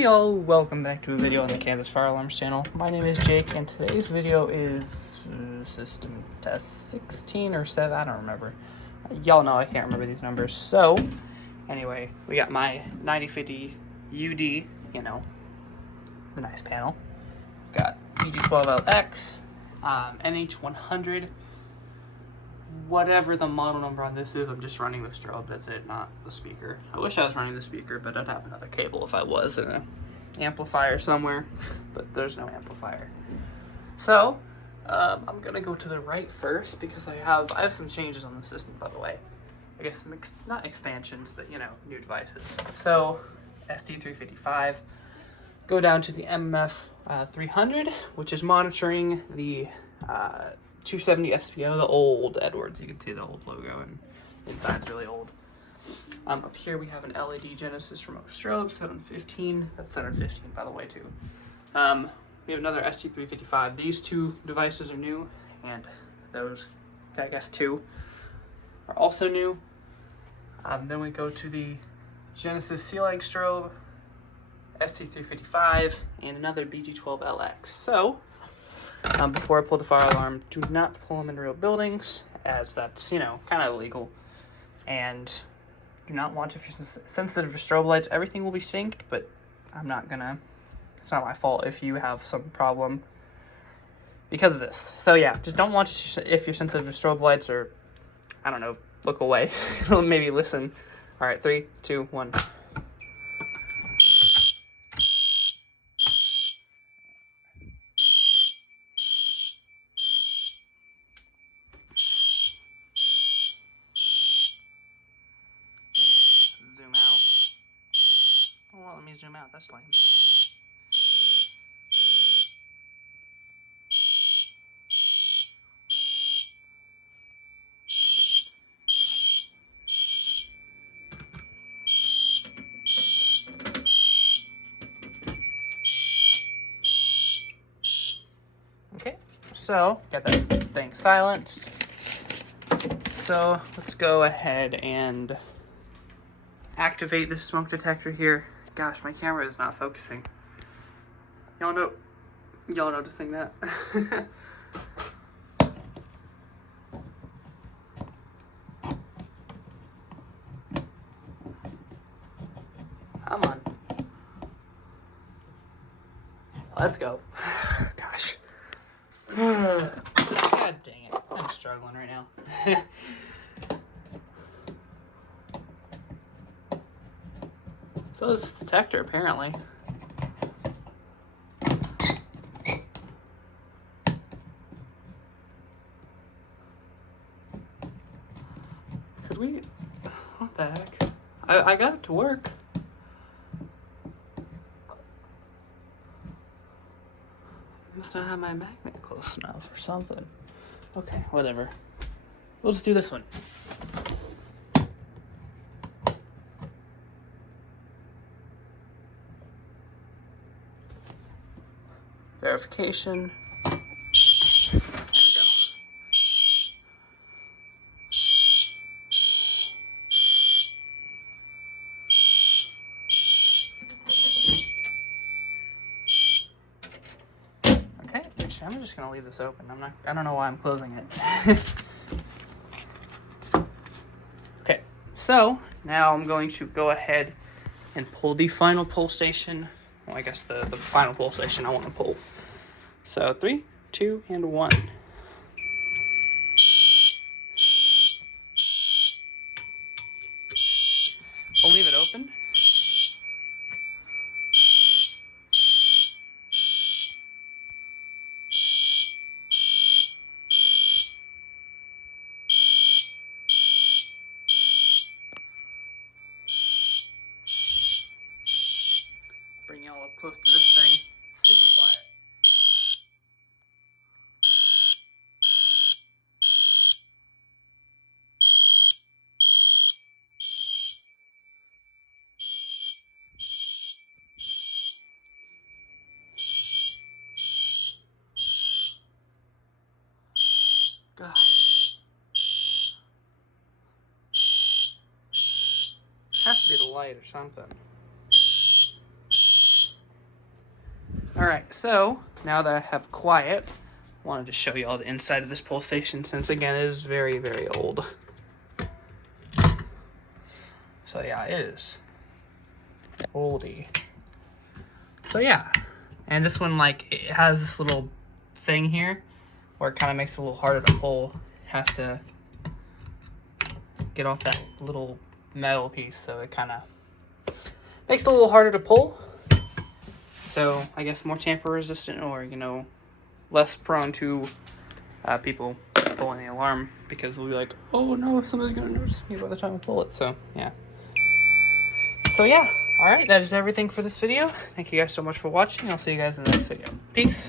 Hey y'all, welcome back to a video on the Kansas Fire Alarms channel. My name is Jake, and today's video is system test 16 or 7, I don't remember. Y'all know I can't remember these numbers. So, anyway, we got my 9050 UD, you know, the nice panel. Got BG12LX, NH100, whatever the model number on this is. I'm just running the strobe, that's it, not the speaker. I wish I was running the speaker, but I'd have another cable if I was in an amplifier somewhere, but there's no amplifier. So, I'm gonna go to the right first because I have some changes on the system, by the way. I guess some not expansions, but you know, new devices. So, ST355, go down to the MMF 300, which is monitoring the 270 SPO, the old Edwards. You can see the old logo, and inside's really old. Up here we have an LED Genesis remote strobe, 715. That's 715, by the way, too. We have another ST355. These two devices are new, and those, I guess, two are also new. Then we go to the Genesis ceiling strobe, ST355, and another BG12LX. So, before I pull the fire alarm, do not pull them in real buildings, as that's, you know, kind of illegal. And do not want, if you're sensitive to strobe lights, everything will be synced, but I'm not gonna, it's not my fault if you have some problem because of this. So yeah, just don't watch if you're sensitive to strobe lights, or, I don't know, look away. Maybe listen. All right, 3, 2, 1. Zoom out. Oh, well, let me zoom out. That's lame. Okay, so got that thing silenced. So let's go ahead and activate this smoke detector here. Gosh, my camera is not focusing. Y'all noticing that? Come on. Let's go. Gosh. God dang it. I'm struggling right now. So is this detector, apparently. Could we... What the heck? I got it to work. Must not have my magnet close enough or something. Okay, whatever. We'll just do this one. Verification. There we go. Okay, actually, I'm just gonna leave this open. I don't know why I'm closing it. Okay, so now I'm going to go ahead and pull the final pull station. Well, I guess the final pull station I want to pull. So 3, 2, and 1. I'll leave it open. Bring y'all up close to this thing. It's super quiet. Gosh. Has to be the light or something. Alright, so now that I have quiet, I wanted to show you all the inside of this pull station since, again, it is very, very old. So yeah, it is oldie. So yeah, and this one, like, it has this little thing here where it kind of makes it a little harder to pull. It has to get off that little metal piece, so it kind of makes it a little harder to pull. So I guess more tamper resistant, or, you know, less prone to people pulling the alarm, because they'll be like, oh no, somebody's gonna notice me by the time I pull it. So yeah. So yeah, alright, that is everything for this video. Thank you guys so much for watching. I'll see you guys in the next video. Peace.